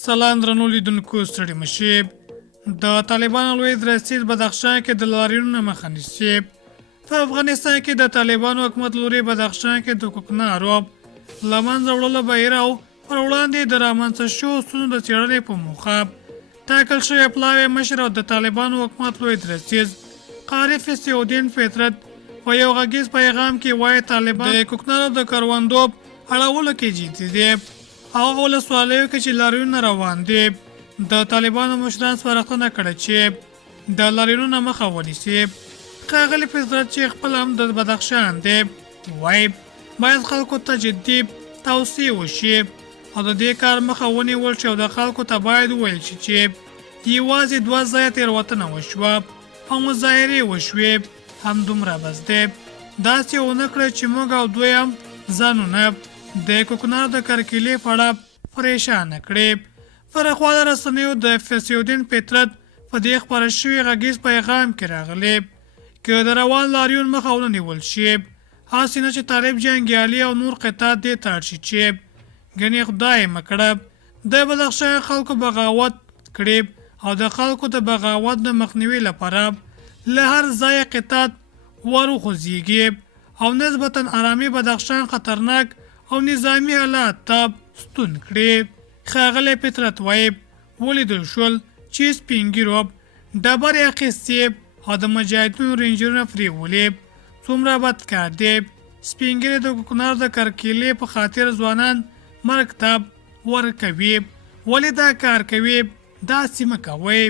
سلام درنو لیدونکو ستړي مشي. د طالبانو لوی درستیز بدخشان کې د لاريونونو مخه نیسي. په افغانستان کې د طالبانو حکومت لوري بدخشان کې د کوکنارو له منځه وړلو بهیر او پر وړاندې د رامنځته شوو ستونزو د څېړنې په موخه ټاکل شوی پلاوی مشر او د طالبانو حکومت لوی درستیز قاری فیضالدین فطرت په یو غږیز پیغام کې وایي طالبان د کوکنارو د کروندو اړولو کې جدي دي. هغه ولسوالیو کې چې لاریونونه روان دي د طالبانو مشران سپارښتنه کړې چې د لاریونونو مخه ونیسي. ښاغلي فطرت چې خپل هم د بدخشان دی وایي باید خلکو ته جدي توصیه وشي او د دې کار مخه ونیول شي او د خلکو ته باید وویل شي چې یوازې 2 ځایه تېروتنه وشوه او مظاهرې وشوې همدومره بس دی. داسې ونه کړه چې موږ او دوی هم ځانونه د کوکنارو د کرکیلې په اړه پریشانه کړې. فرخوا د رسنیو د فیضالدین فطرت په دې خپاره شوي غږیز پیغام کې راغلی که د روان لاریون مخه ونیول شي هسې نه چې طالب جنګیالي او نور قطعات دې ته اړ شي چې ګنې خدای مکړه د بدخشان خلکو بغاوت کړي او د خلکو د بغاوت د مخنیوي لپاره له هر ځایه قطعات وروخوځېږي او نسبتا آرامي بدخشان خطرناک او نظامی حالات ته ستون کړي. ښاغلی فطرت وایي ولیدل شول چې سپین ږیرو ډبرې اخیستې او د مجاهدینو رینجرونه پرېولې. څومره بد کار دی. سپین ږیري د کوکنارو د کرکیلې په خاطر ځوانان مرګ ته ورکوي. ولې دا کار کوي؟ داسې مه کوئ.